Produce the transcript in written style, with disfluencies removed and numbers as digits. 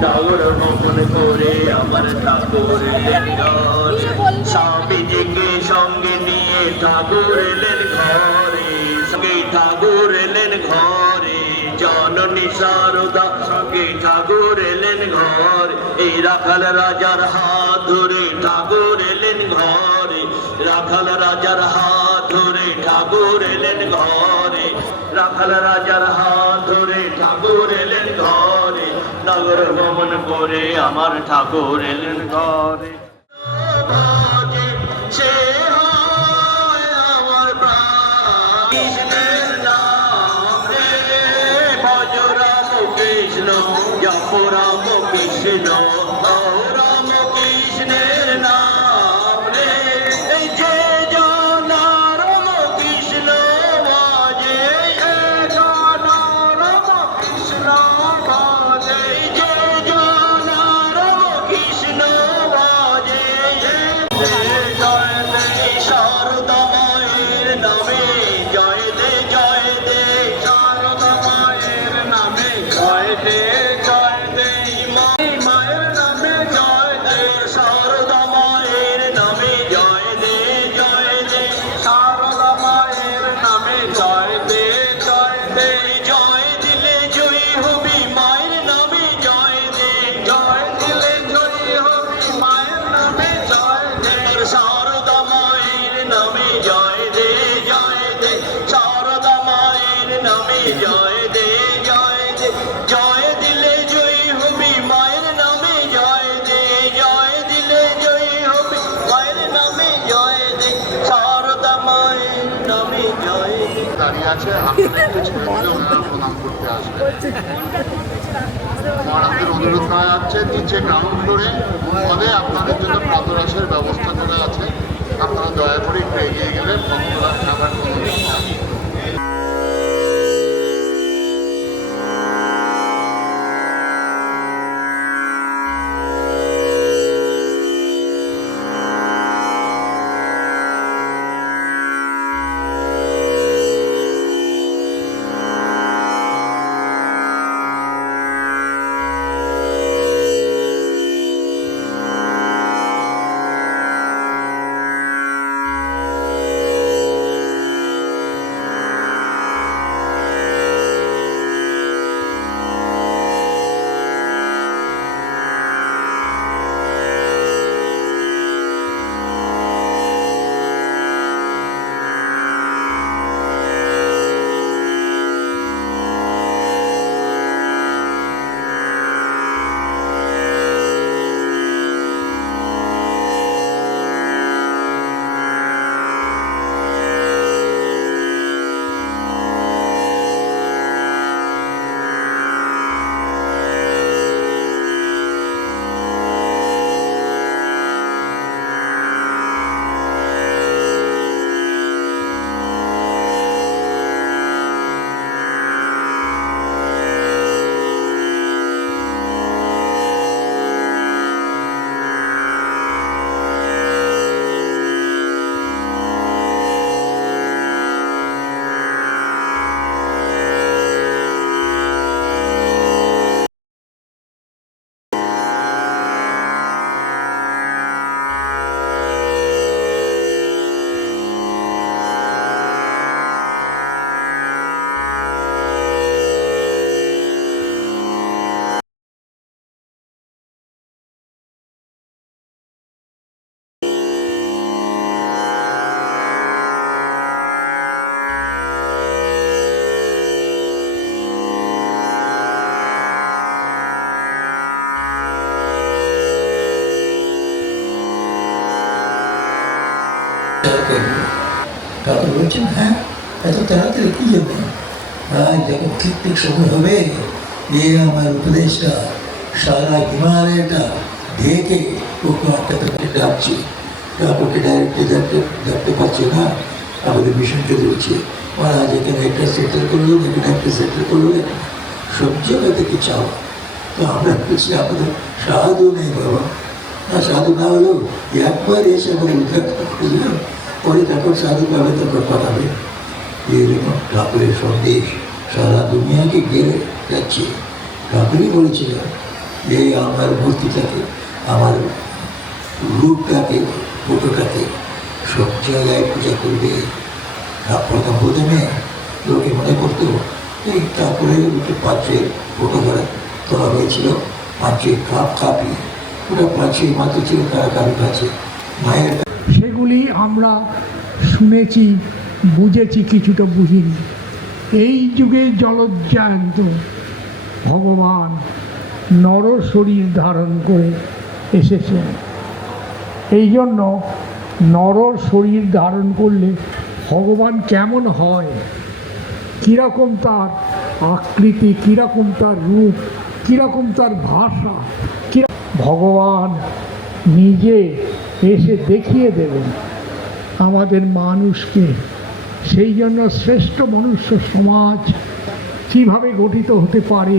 সাগর ভ্রমণ করে আমার ঠাকুর এলেন ঘরে, স্বামীজিকে সঙ্গে নিয়ে ঠাকুর এলেন ঘরে, সঙ্গে ঠাকুর এলেন ঘরে, জননী সারদা সঙ্গে ঠাকুর এলেন ঘরে, এই রাখাল রাজার হাত ধরে ঠাকুর এলেন ঘরে, রাখাল রাজার হাত ধরে ঠাকুর এলেন ঘরে, রাখাল রাজার হাত ধরে ঠাকুর এলেন ঘরে, নগর ভ্রমণ করে আমার ঠাকুর এলেন ঘরে। সে হয় আমার প্রাণ কৃষ্ণের নাম রে, ভজ রাম কৃষ্ণ জপ রাম কৃষ্ণ, রাম কৃষ্ণের নাম রে, এই যে জানা রাম কৃষ্ণ বাজে, জানা রাম কৃষ্ণ বাজে, যে জানা রাম কৃষ্ণ বাজে, জয় দে শারদা মায়ের নামে, জয় দে শারদা মায়ের নামে, জয় দে মায়ের নামে, জয় দে শারদা মায়ের নামে, জয় দে শারদা মায়ের নামে, জয় দে, জয় দিলে জয়ী হবি মায়ের নামে, জয় দে, জয় দিলে জয়ী হবি মায়ের নামে, জয় দে শারদা মায়ের নামে, জয় দে শারদা মায়ের নামে, জয় দে, জয় দিলে জয়ী হবি মায়ের নামে, জয় দে, জয় দিলে জয়ী হবি মায়ের নামে, জয় দে শারদা মায়ের নামে, জয় দে। দাঁড়িয়ে আছে, আপনারা একটু ছেড়ে দিলে ওনারা প্রণাম করতে আসবে। মহারাজদের অনুরোধ করা যাচ্ছে, নিচে গ্রাউন্ড ফ্লোরে পদে আপনাদের জন্য প্রাতরাশের ব্যবস্থা করা আছে, আপনারা দয়া করে একটু এগিয়ে গেলে ভক্তরা খাবার অনুরোধ আছে। ঠাকুর বলছেন, হ্যাঁ এত তাড়াতাড়ি কি যাবে, যখন ঠিক ঠিক সময় হবে, এই আমার উপদেশটা সারা হিমালয়টা ঢেকে ওকে আটকাতে ডাকছে, ঠাকুরকে ডাইরেক্টলি দেখতে পাচ্ছে না, আমাদের মিশনকে দিচ্ছে, মহারাজ এখানে একটা সেটেল করলো, এখানে একটা সেটেল করলো, সব জায়গা থেকে চাওয়া। তো আমরা বলছি আমাদের সাধু নেই বাবা, না সাধু না হলেও একবার এসে আমাদের উদ্ধার করলাম, পরে তারপর সাধু পাবে, তারপর পাঠাবে। এরকম ঠাকুরের সন্দেশ সারা দুনিয়াকে ঘিরে যাচ্ছে। ঠাকুরই বলেছিলেন এই আমার মূর্তিটাকে, আমার রূপটাকে, ফটোটাকে সব জায়গায় পূজা করবে। প্রথমে লোকে মনে করতো এই তারপরে একটু পাত্রে ফটো তোলা হয়েছিল, পাত্রে কাপি, ওটা পাত্রে মাত্র ছিল তারা কারোর কাছে মায়ের। সেগুলি আমরা শুনেছি, বুঝেছি, কিছুটা বুঝিনি। এই যুগে জলজ্জান্ত ভগবান নর শরীর ধারণ করে এসেছেন। এই জন্য নর শরীর ধারণ করলে ভগবান কেমন হয়, কীরকম তার আকৃতি, কীরকম তার রূপ, কীরকম তার ভাষা, ভগবান নিজে এসে দেখিয়ে দেবেন আমাদের মানুষকে। সেই জন্য শ্রেষ্ঠ মনুষ্য সমাজ কীভাবে গঠিত হতে পারে।